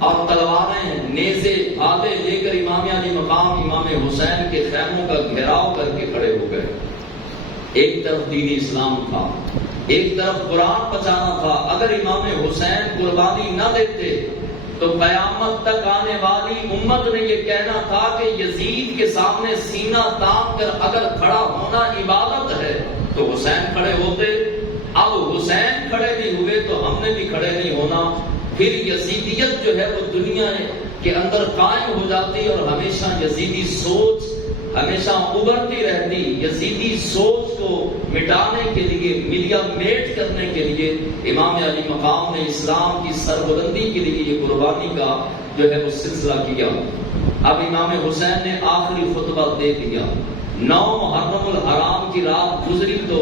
اور تلواریں نیزے بھالے لے کر امام علی مقام امام حسین کے خیموں کا گھیراؤ کر کے کھڑے ہو گئے۔ ایک طرف دین اسلام تھا، ایک طرف قرآن بچانا تھا۔ اگر امام حسین قربانی نہ دیتے تو قیامت تک آنے والی امت نے یہ کہنا تھا کہ یزید کے سامنے سینہ تان کر اگر کھڑا ہونا عبادت ہے تو حسین کھڑے ہوتے۔ اب حسین کھڑے نہیں ہوئے تو ہم نے بھی کھڑے نہیں ہونا، پھر یزیدیت جو ہے وہ دنیا کے اندر قائم ہو جاتی اور ہمیشہ یزیدی سوچ ہمیشہ ابھرتی رہتی۔ یزیدی سوچ کو مٹانے کے لیے، ملیا میٹ کرنے کے لیے امام علی مقام نے اسلام کی سربلندی کے لیے یہ قربانی کا جو ہے وہ سلسلہ کیا۔ اب امام حسین نے آخری خطبہ دے دیا۔ 9 محرم الحرام کی رات گزری تو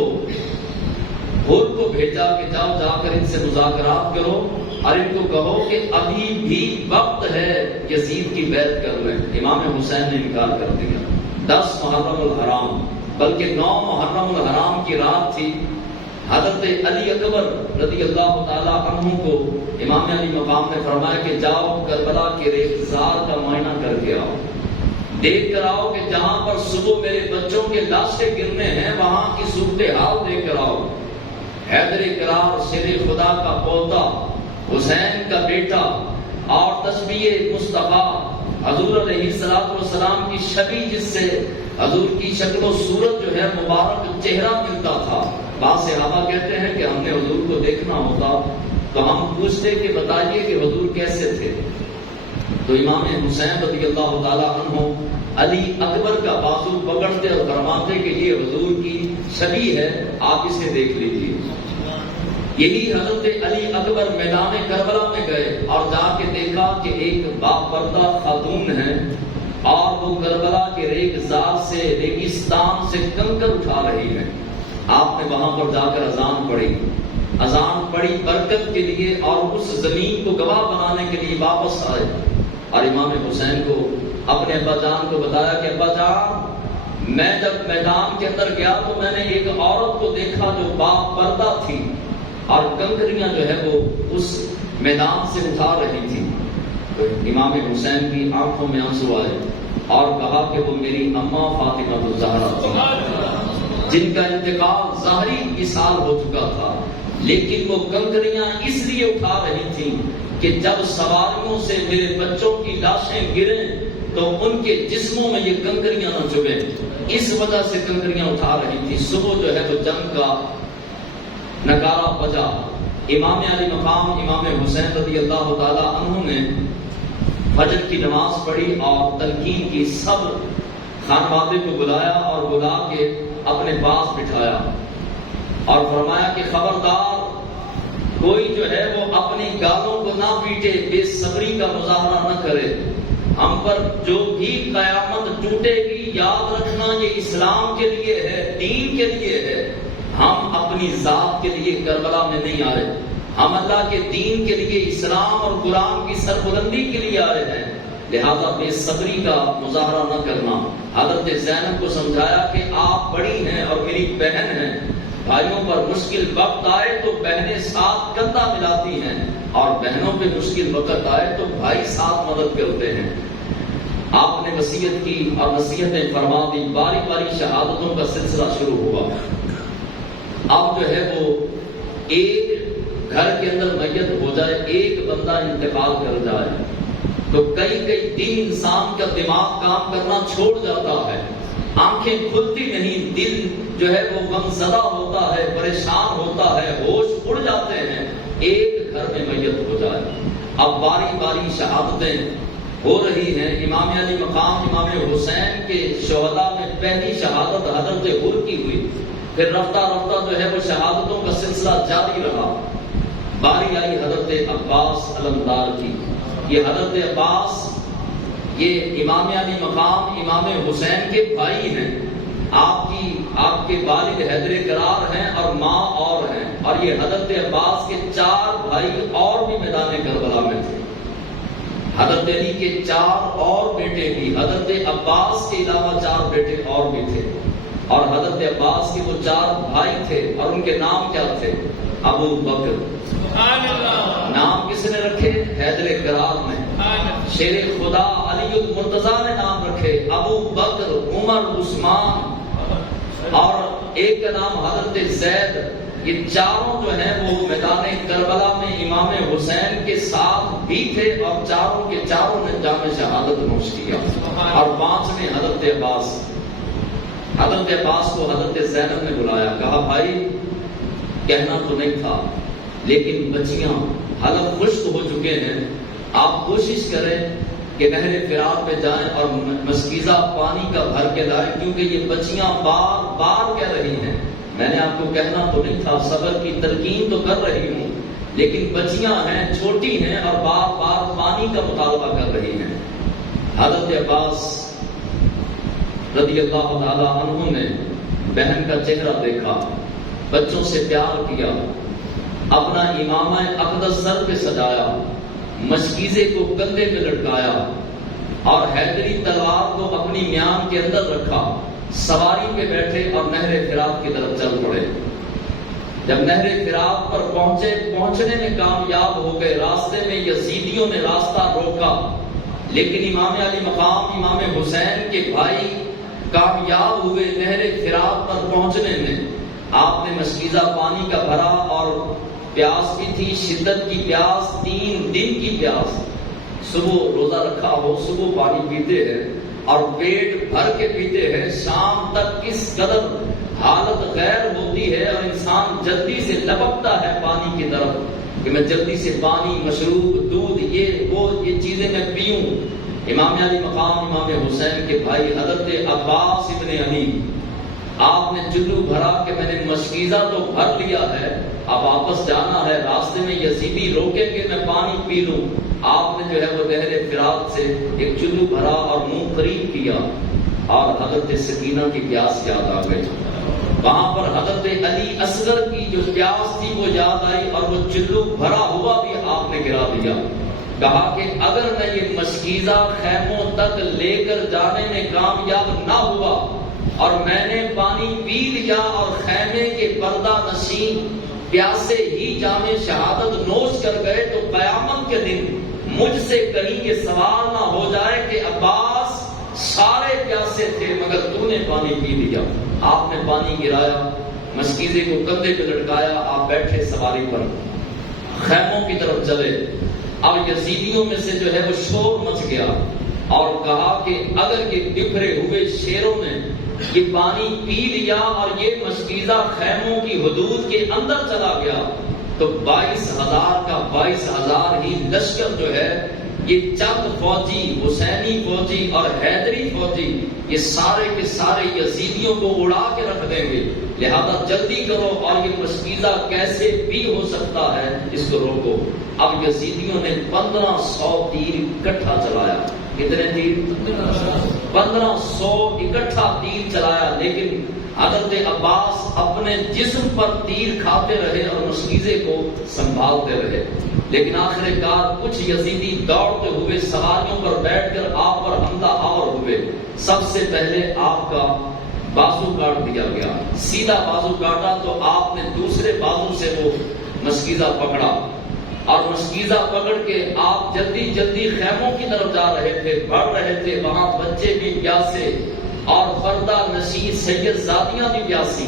حر کو بھیجا کہ جاؤ جا کر ان سے مذاکرات کرو اور ان کو کہو کہ ابھی بھی وقت ہے یزید کی بیعت کر لیں۔ امام حسین نے انکار کر دیا۔ 10 محرم الحرام بلکہ 9 محرم الحرام کی رات تھی۔ حضرت علی اکبر رضی اللہ تعالی عنہ کو امام علی مقام نے فرمایا کہ جاؤ کربلا کے ریختزار کا معائنہ کر کے آؤ، دیکھ کر آؤ کہ جہاں پر صبح میرے بچوں کے لاشیں گرنے ہیں وہاں کی صورتحال دیکھ کر آؤ۔ حیدر کرار شیر خدا کا پوتا، حسین کا بیٹا اور تشبیہ مصطفیٰ حضور علیہ السلام کی شبیہ، جس سے حضور کی شکل و صورت جو ہے مبارک چہرہ ملتا تھا۔ بعض صحابہ کہتے ہیں کہ ہم نے حضور کو دیکھنا ہوتا تو ہم پوچھتے کہ بتائیے کہ حضور کیسے تھے، تو امام حسین رضی اللہ تعالیٰ عنہ علی اکبر کا بازو پکڑتے اور فرماتے کہ یہ حضور کی شبیہ ہے، آپ اسے دیکھ لیجیے۔ یہی حضرت علی اکبر میدان کربلا میں گئے اور جا کے دیکھا کہ ایک باپردہ خاتون ہے اور وہ کربلا کے ریگزار سے، ریگستان سے کنکر اٹھا رہی ہے۔ آپ نے وہاں پر جا کر اذان پڑھی برکت کے لیے اور اس زمین کو گواہ بنانے کے لیے واپس آئے اور امام حسین کو اپنے ابا جان کو بتایا کہ ابا جان، میں جب میدان کے اندر گیا تو میں نے ایک عورت کو دیکھا جو باپردہ تھی اور کنکریاں جو ہے وہ اس میدان سے اٹھا رہی تھی۔ تو امام حسین کی آنکھوں میں آنسو آئے اور کہا کہ وہ میری اماں فاطمہ الزہرا تھی جن کا انتقال ظاہری وصال ہو چکا تھا، لیکن وہ کنکریاں اس لیے اٹھا رہی تھی کہ جب سواریوں سے میرے بچوں کی لاشیں گریں تو ان کے جسموں میں یہ کنکریاں نہ چبھیں، اس وجہ سے کنکریاں اٹھا رہی تھی۔ صبح جو ہے وہ جنگ کا نکارہ بجا۔ امام علی مقام امام حسین رضی اللہ تعالی عنہ نے فجر کی نماز پڑھی اور تلقین کی، سب خانوادے کو بلایا اور بلا کے اپنے پاس بٹھایا اور فرمایا کہ خبردار کوئی جو ہے وہ اپنی گالوں کو نہ پیٹے، بے صبری کا مظاہرہ نہ کرے۔ ہم پر جو بھی قیامت ٹوٹے گی یاد رکھنا یہ اسلام کے لیے ہے، دین کے لیے ہے۔ ہم اپنی ذات کے لیے کربلا میں نہیں آئے، ہم اللہ کے دین کے لیے، اسلام اور قرآن کی سربلندی کے لیے آئے ہیں، لہذا بے صبری کا مظاہرہ نہ کرنا۔ حضرت زینب کو سمجھایا کہ آپ بڑی ہیں اور میری بہن ہیں، بھائیوں پر مشکل وقت آئے تو بہنیں ساتھ کندھا ملاتی ہیں اور بہنوں پہ مشکل وقت آئے تو بھائی ساتھ مدد کرتے ہیں۔ آپ نے وصیت کی اور نصیحتیں فرما دی، باری باری شہادتوں کا سلسلہ شروع ہوا۔ اب جو ہے وہ ایک گھر کے اندر میت ہو جائے، ایک بندہ انتقال کر جائے تو کئی دن انسان کا دماغ کام کرنا چھوڑ جاتا ہے، آنکھیں کھلتی نہیں، دل جو ہے وہ غم زدہ ہوتا ہے، پریشان ہوتا ہے، ہوش اڑ جاتے ہیں۔ ایک گھر میں میت ہو جائے، اب باری باری شہادتیں ہو رہی ہیں۔ امام علی مقام امام حسین کے شہداء میں پہلی شہادت حضرت حر کی ہوئی، پھر رفتہ رفتہ جو ہے وہ شہادتوں کا سلسلہ جاری رہا۔ باری آئی حضرت عباس علمدار کی۔ یہ حضرت عباس یہ امام علی مقام امام حسین کے بھائی ہیں، آپ کے والد حیدر کرار ہیں اور ماں اور ہیں، اور یہ حضرت عباس کے 4 بھائی اور بھی میدان کربلا میں تھے۔ حضرت علی کے 4 اور بیٹے بھی، حضرت عباس کے علاوہ 4 بیٹے اور بھی تھے، اور حضرت عباس کے وہ 4 بھائی تھے اور ان کے نام کیا تھے؟ ابو بکر۔ نام کس نے رکھے؟ حیدر کرار نے۔ شیر خدا علی المرتضیٰ نے نام رکھے، ابو بکر، عمر، عثمان، اور ایک کا نام حضرت زید۔ یہ چاروں جو ہیں وہ میدان کربلا میں امام حسین کے ساتھ بھی تھے، اور چاروں کے چاروں نے جام شہادت نوش کیا۔ اور پانچویں حضرت عباس، حضرت عباس کو حضرت زینب نے بلایا، کہا بھائی کہنا تو نہیں تھا لیکن بچیاں حلق خشک ہو چکے ہیں، آپ کوشش کریں کہ نہر فرات پہ جائیں اور مشکیزہ پانی کا بھر کے لائیں، کیونکہ یہ بچیاں بار بار کہہ رہی ہیں، میں نے آپ کو کہنا تو نہیں تھا، صبر کی تلقین تو کر رہی ہوں، لیکن بچیاں ہیں، چھوٹی ہیں اور بار بار پانی کا مطالبہ کر رہی ہیں۔ حضرت عباس رضی اللہ تعالی عنہ نے بہن کا چہرہ دیکھا، بچوں سے پیار کیا، اپنا امامہ اقدس سر پہ سجایا، مشکیزے کو کندھے پہ لٹکایا اور حیدری تلوار کو اپنی میان کے اندر رکھا، سواری پہ بیٹھے اور نہر فرات کی طرف چل پڑے۔ جب نہر فرات پر پہنچنے میں کامیاب ہو گئے، راستے میں یزیدیوں نے راستہ روکا، لیکن امام علی مقام امام حسین کے بھائی کامیاب ہوئے نہر فرات پر پہنچنے میں۔ آپ نے مشکیزہ پانی کا بھرا اور پیاس بھی تھی، شدت کی پیاس، 3 دن کی پیاس، صبح روزہ رکھا ہو، صبح پانی پیتے ہیں اور پیٹ بھر کے پیتے ہیں، شام تک کس قدر حالت غیر ہوتی ہے اور انسان جلدی سے لپکتا ہے پانی کی طرف کہ میں جلدی سے پانی، مشروب، دودھ، یہ چیزیں میں پیوں۔ امام علی مقام امام حسین کے بھائی حضرت عباس ابن علی، آپ نے چلو بھرا کہ میں نے مشکیزہ تو بھر لیا ہے، اب واپس جانا ہے، راستے میں یزیدی روکیں گے میں پانی پی لوں۔ آپ نے جو ہے وہ نہر فرات سے ایک چلو بھرا اور منہ قریب کیا اور حضرت سکینہ کی پیاس یاد آ گئی۔ وہاں پر حضرت علی اصغر کی جو پیاس تھی وہ یاد آئی اور وہ چلو بھرا ہوا بھی آپ نے گرا دیا۔ کہا کہ اگر میں یہ مشکیزہ خیموں تک لے کر جانے میں کامیاب نہ ہوا اور میں نے پانی پی لیا اور خیمے کے پردہ نشین پیاسے ہی جام شہادت نوش کر گئے تو قیامت کے دن مجھ سے کہیں یہ سوال نہ ہو جائے کہ عباس سارے پیاسے تھے مگر تو نے پانی پی لیا۔ آپ نے پانی گرایا، مشکیزے کو کندھے پہ لٹکایا، آپ بیٹھے سواری پر، خیموں کی طرف چلے۔ اب یزیدیوں میں سے جو ہے وہ شور مچ گیا اور کہا کہ اگر یہ بکھرے ہوئے شیروں نے یہ پانی پی لیا اور یہ مشکیزہ خیموں کی حدود کے اندر چلا گیا تو 22,000 کا 22,000 ہی لشکر جو ہے، یہ چند فوجی، حسینی فوجی اور حیدری فوجی، یہ سارے کے سارے یزیدیوں کو اڑا کے رکھ دیں گے، لہذا جلدی کرو اور یہ مشکیزہ کیسے بھی ہو سکتا ہے، اس کو روکو۔ اب یزیدیوں نے 1500 تیر اکٹھا چلایا۔ کتنے تیر؟ 1500 اکٹھا تیر چلایا، لیکن حضرت عباس اپنے جسم پر تیر کھاتے رہے اور مشکیزے کو سنبھالتے رہے، لیکن آخر کار کچھ یزیدی دوڑتے ہوئے سواریوں پر بیٹھ کر آپ پر حملہ آور ہوئے۔ سب سے پہلے آپ کا بازو کاٹ دیا گیا، سیدھا بازو کاٹا تو آپ نے دوسرے بازو سے وہ مشکیزہ پکڑا اور مشکیزہ پکڑ کے آپ جلدی جلدی خیموں کی طرف جا رہے تھے، بڑھ رہے تھے، وہاں بچے بھی پیاسے اور پردہ نشین سید زادیاں بھی پیاسی،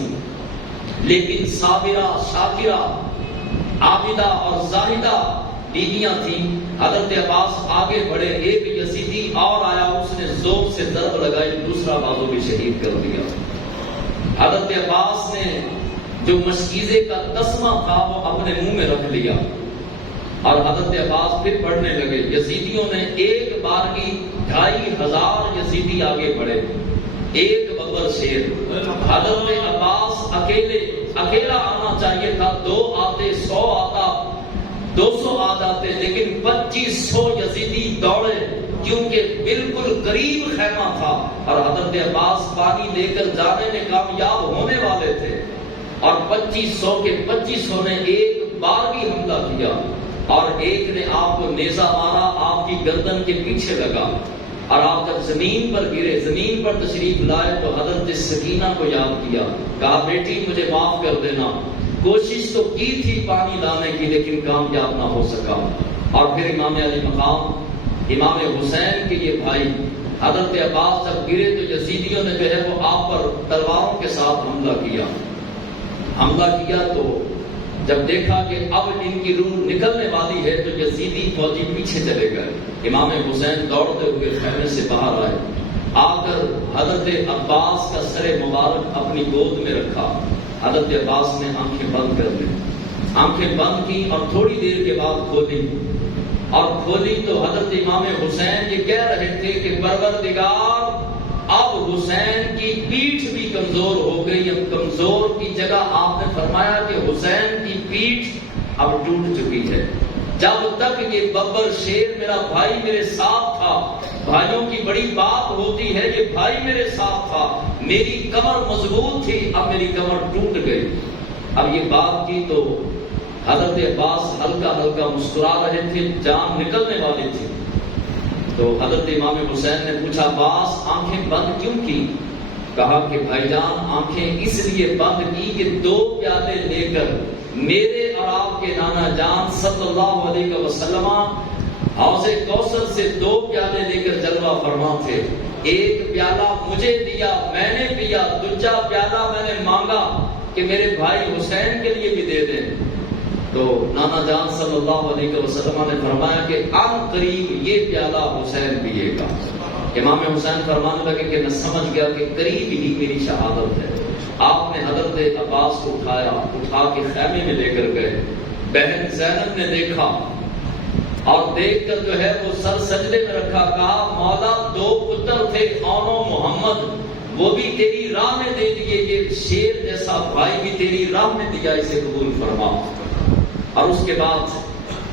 لیکن صابرہ، شاکرہ، عابدہ اور زاہدہ بیویاں تھیں۔ حضرت عباس آگے بڑھے، ایک یزیدی اور آیا، اس نے زور سے ضرب لگائی، دوسرا بازو بھی شہید کر دیا۔ حضرت عباس نے جو مشکیزے کا تسمہ تھا وہ اپنے منہ میں رکھ لیا اور حضرت عباس پھر پڑھنے لگے۔ یزیدیوں نے ایک بار کی 2500 یزیدی آگے بڑھے، ایک ببر شیر۔ حضرت عباس اکیلا آنا چاہیے تھا، 2 آتے، 100 آتا، 200 آ جاتے، لیکن 2500 یزیدی دوڑے کیونکہ بالکل قریب خیمہ تھا اور حضرت عباس پانی لے کر جانے میں کامیاب ہونے والے تھے، اور 2500 کے 2500 نے ایک بار بھی حملہ کیا اور ایک نے آپ کو نیزہ مارا، آپ کی گردن کے پیچھے لگا اور آپ جب زمین پر گرے، زمین پر تشریف لائے تو حضرت سکینہ کو یاد کیا، کہا بیٹی مجھے معاف کر دینا، کوشش تو کی تھی پانی لانے کی لیکن کامیاب نہ ہو سکا۔ اور پھر امام علی مقام امام حسین کے یہ بھائی حضرت عباس جب گرے تو یزیدیوں نے جو ہے وہ آپ پر تلواروں کے ساتھ حملہ کیا تو جب دیکھا کہ اب ان کی روح نکلنے والی ہے تو یزیدی فوجی پیچھے چلے گئے۔ امام حسین دوڑتے ہوئے خیمے سے باہر آئے، آ کر حضرت عباس کا سر مبارک اپنی گود میں رکھا۔ حضرت عباس نے آنکھیں بند کر لی، آنکھیں بند کی اور تھوڑی دیر کے بعد کھولی تو حضرت امام حسین یہ کہہ رہے تھے کہ پروردگار اب حسین کی پیٹھ بھی کمزور ہو گئی۔ اب کمزور کی جگہ آپ نے فرمایا کہ حسین کی پیٹھ اب ٹوٹ چکی ہے۔ جب تک یہ ببر شیر میرا بھائی میرے ساتھ تھا، بھائیوں کی بڑی بات ہوتی ہے، یہ بھائی میرے ساتھ تھا، میری کمر مضبوط تھی، اب میری کمر ٹوٹ گئی۔ اب یہ بات کی تو حضرت عباس ہلکا ہلکا مسکرا رہے تھے، جان نکلنے والی تھی۔ تو حضرت امام حسین نے پوچھا عباس آنکھیں بند کیوں کی؟ کہا کہ بھائی جان آنکھیں اس لیے بند کی کہ 2 پیالے لے کر میرے اور آپ کے نانا جان صلی اللہ علیہ وسلم حوض کوثر سے 2 پیالے لے کر جلوہ فرما تھے۔ ایک پیالہ مجھے دیا، میں نے پیا، دوسرا پیالہ میں نے مانگا کہ میرے بھائی حسین کے لیے بھی دے دیں۔ تو نانا جان صلی اللہ علیہ وسلم نے فرمایا کہ ان قریب یہ پیالہ حسین پیے گا۔ امام حسین فرمانے لگے کہ میں سمجھ گیا کہ قریب ہی میری شہادت ہے۔ آپ نے حضرت عباس کو اٹھا کے خیمے میں لے کر گئے۔ بہن زینب نے دیکھا اور دیکھ کر جو ہے وہ سر سجدے میں رکھا، کہا مولا 2 پتر تھے خان و محمد، وہ بھی تیری راہ میں دے دیے، یہ شیر جیسا بھائی بھی تیری راہ میں دیا، اسے قبول فرما۔ اور اس کے بعد